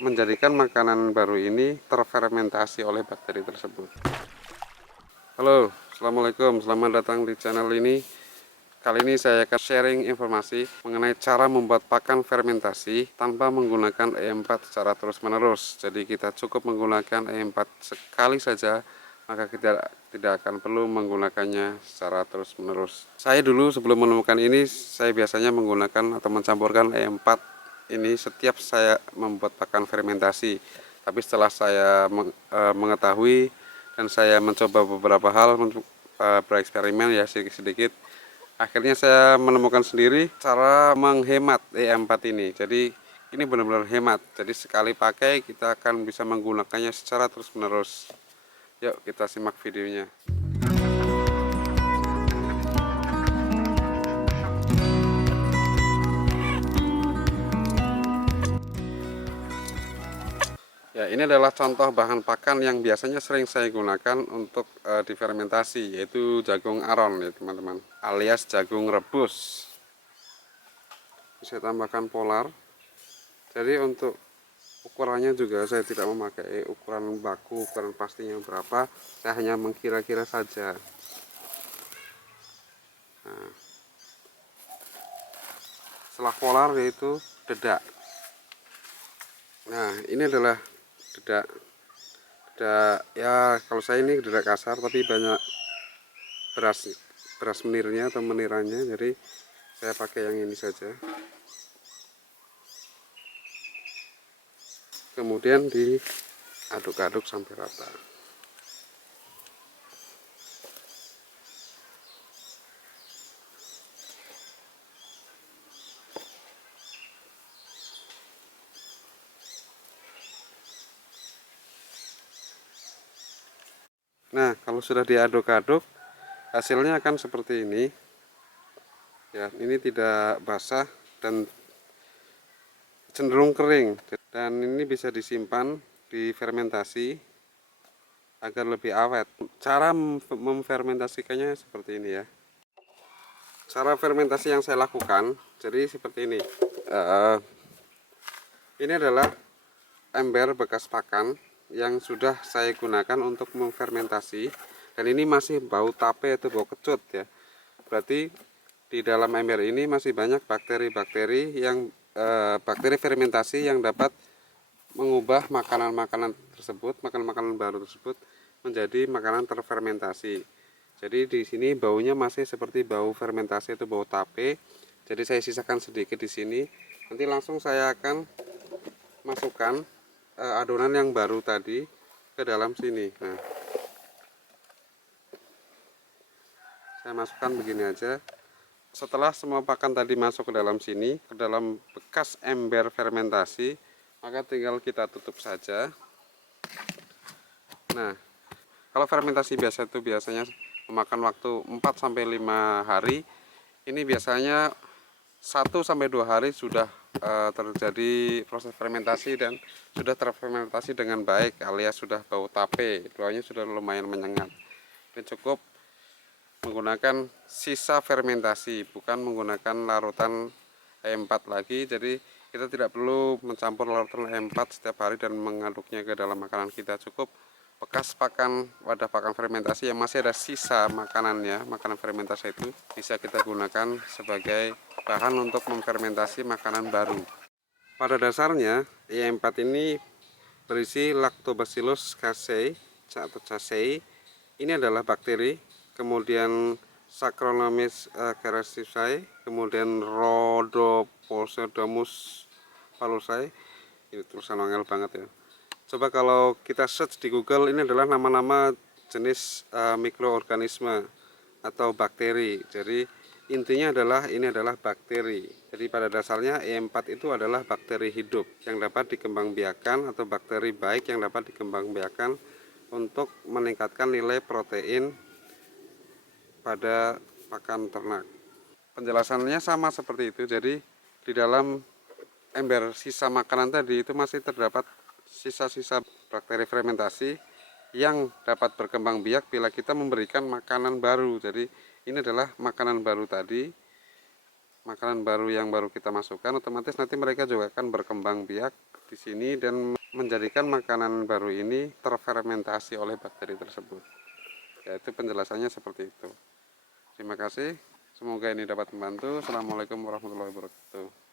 menjadikan makanan baru ini terfermentasi oleh bakteri tersebut. Halo, assalamualaikum, selamat datang di channel ini. Kali ini saya akan sharing informasi mengenai cara membuat pakan fermentasi tanpa menggunakan E4 secara terus-menerus. Jadi kita cukup menggunakan E4 sekali saja, maka kita tidak akan perlu menggunakannya secara terus-menerus. Saya dulu sebelum menemukan ini, saya biasanya menggunakan atau mencampurkan E4 ini setiap saya membuat pakan fermentasi. Tapi setelah saya mengetahui dan saya mencoba beberapa hal untuk bereksperimen ya sedikit-sedikit, akhirnya saya menemukan sendiri cara menghemat E4 ini. Jadi ini benar-benar hemat. Jadi sekali pakai kita akan bisa menggunakannya secara terus-menerus. Yuk kita simak videonya. Ya, ini adalah contoh bahan pakan yang biasanya sering saya gunakan untuk difermentasi, yaitu jagung aron ya teman-teman, alias jagung rebus. Saya tambahkan polar. Jadi untuk ukurannya juga saya tidak memakai ukuran baku, ukuran pastinya berapa, saya hanya mengkira-kira saja. Nah, setelah polar yaitu dedak. Nah, ini adalah dedak ya, kalau saya ini dedak kasar tapi banyak beras menirnya atau menirannya, jadi saya pakai yang ini saja. Kemudian diaduk-aduk sampai rata. Nah, kalau sudah diaduk-aduk, hasilnya akan seperti ini. Ya, ini tidak basah dan cenderung kering, dan ini bisa disimpan di fermentasi agar lebih awet. Cara memfermentasikannya seperti ini ya. Cara fermentasi yang saya lakukan jadi seperti ini. Ini adalah ember bekas pakan yang sudah saya gunakan untuk memfermentasi, dan ini masih bau tape atau bau kecut ya. Berarti di dalam ember ini masih banyak bakteri-bakteri yang bakteri fermentasi yang dapat mengubah makanan-makanan tersebut, makanan-makanan baru tersebut menjadi makanan terfermentasi. Jadi di sini baunya masih seperti bau fermentasi atau bau tape. Jadi saya sisakan sedikit di sini. Nanti langsung saya akan masukkan adonan yang baru tadi ke dalam sini. Nah, saya masukkan begini aja. Setelah semua pakan tadi masuk ke dalam sini, ke dalam bekas ember fermentasi, maka tinggal kita tutup saja. Nah, kalau fermentasi biasa itu biasanya memakan waktu 4-5 hari. Ini biasanya 1-2 hari sudah terjadi proses fermentasi dan sudah terfermentasi dengan baik, alias sudah bau tape, baunya sudah lumayan menyengat. Ini cukup menggunakan sisa fermentasi, bukan menggunakan larutan E4 lagi. Jadi kita tidak perlu mencampur larutan E4 setiap hari dan mengaduknya ke dalam makanan kita. Cukup bekas pakan, wadah pakan fermentasi yang masih ada sisa makanannya, makanan fermentasi itu bisa kita gunakan sebagai bahan untuk memfermentasi makanan baru. Pada dasarnya E4 ini berisi Lactobacillus casei atau casei. Ini adalah bakteri, kemudian Saccharomyces cerevisiae, kemudian Rhodopseudomonas falosae. Ini tulisan angel banget ya. Coba kalau kita search di Google, ini adalah nama-nama jenis mikroorganisme atau bakteri. Jadi intinya adalah ini adalah bakteri. Jadi pada dasarnya E4 itu adalah bakteri hidup yang dapat dikembangbiakan atau bakteri baik yang dapat dikembangbiakan untuk meningkatkan nilai protein pada pakan ternak. Penjelasannya sama seperti itu. Jadi di dalam ember sisa makanan tadi itu masih terdapat sisa-sisa bakteri fermentasi yang dapat berkembang biak bila kita memberikan makanan baru. Jadi ini adalah makanan baru tadi, makanan baru yang baru kita masukkan, otomatis nanti mereka juga akan berkembang biak di sini dan menjadikan makanan baru ini terfermentasi oleh bakteri tersebut. Yaitu penjelasannya seperti itu. Terima kasih. Semoga ini dapat membantu. Assalamualaikum warahmatullahi wabarakatuh.